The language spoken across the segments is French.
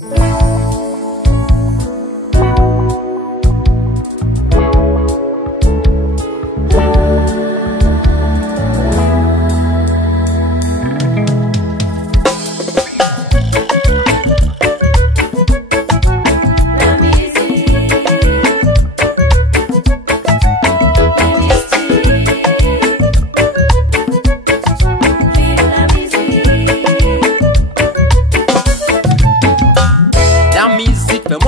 Fais-moi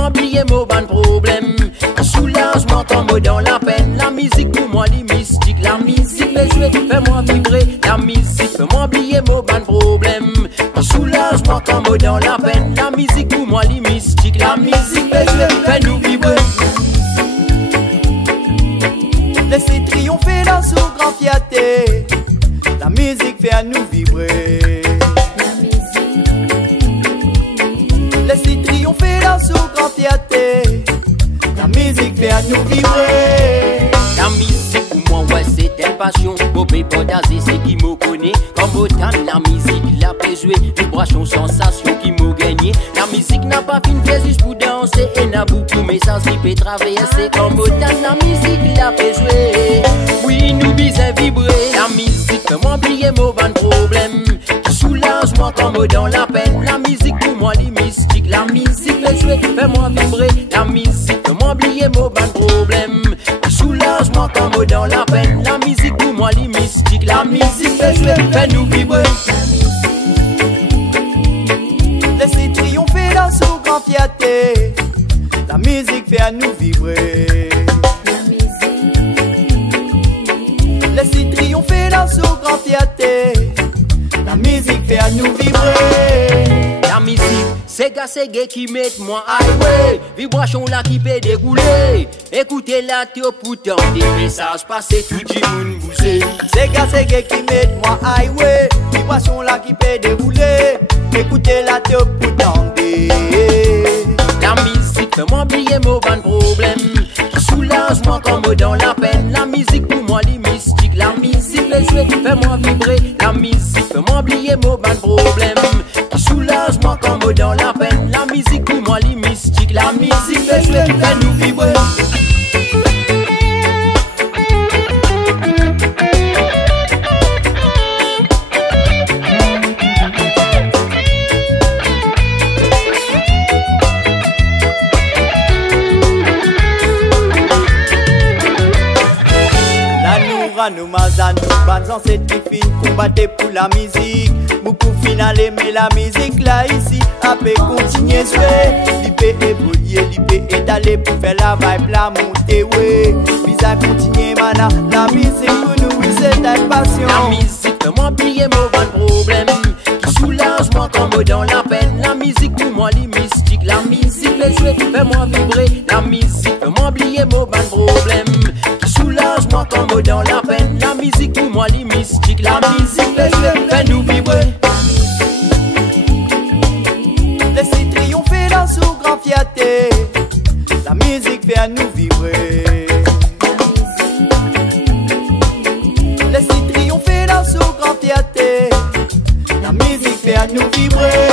oublier mon ban problème. Soulagement comme dans la peine. La musique pour moi, les mystiques. La musique les jouer, fais-moi vibrer. La musique, fais-moi oublier mon ban problème. Soulagement comme dans la peine. La musique pour moi, les mystiques. La musique les jouer, fais-nous vibrer. Laissez triompher dans sous grand fierté. La musique fait à nous vibrer. Laissez triompher dans sous grand fierté. La musique fait à nous vibrer. La musique pour moi, ouais, c'est une passion. Bobé Podazé, c'est qui me connaît. Comme autant la musique, la peut jouer. Vibration, sensation qui m'a gagné. La musique n'a pas fini, fait juste pour danser. Et n'a beaucoup, mais ça s'y peut traverser. Comme autant la musique, la peut jouer. Oui, nous bisons vibrer. La musique, fais-moi oublier mon ban problème. Soulagement comme dans la peine. La musique pour moi, les mystiques. La musique, les jouer, fais-moi vibrer. La musique, fais-moi oublier mon ban problème. Soulagement comme dans la peine. La musique pour moi, les mystiques. La musique, les jouer, fais-nous vibrer. Laissez triompher dans sous grand fierté. La musique fait à nous vibrer. Laissez triompher dans sous grand fierté. La musique fait à nous vibrer. La musique, c'est gars qui mettent moi highway. Vibration là qui peut dérouler. Écoutez la théo pourtant des messages passés tout le monde bousé. C'est gars qui mettent moi highway. Vibration là qui peut dérouler. Écoutez la théo pourtant des. La musique, fais-moi oublier mon ban problème. Soulagement comme dans la peine. La musique pour moi, les mystiques. La musique, les jouer, fais-moi vibrer. La musique, fais-moi oublier mon ban problème. Soulagement comme dans la peine. La musique pour moi, les mystiques. La musique, les jouer, fais-nous vibrer. Nous mazan, nous banzan cette fine combattre pour la musique. Beaucoup final mais la musique là ici après continuer jouer. L'IP évoluer, l'IP étaler pour faire la vibe la montée ouais. Visa continuer mana, la musique pour nous oui c'est ta passion. La musique fais-moi oublier mon ban problème. Soulagement comme dans la peine. La musique pour moi les mystiques. La musique les jouer, fais-moi vibrer. La musique fais-moi oublier mon ban problème. Soulagement comme dans la peine. La musique pour moi les mystiques. La musique les jouer, fais-nous vibrer. Laissez triompher dans sous grand fierté. La musique fait à nous vibrer. Laissez triompher dans sous grand fierté. La musique fait à nous vibrer.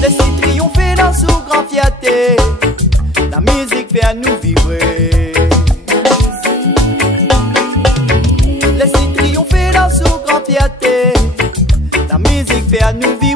Laissez triompher dans sous grand fierté. La musique fait à nous vibrer. Laissez triompher dans sous grand fierté. La musique fait à nous vibrer.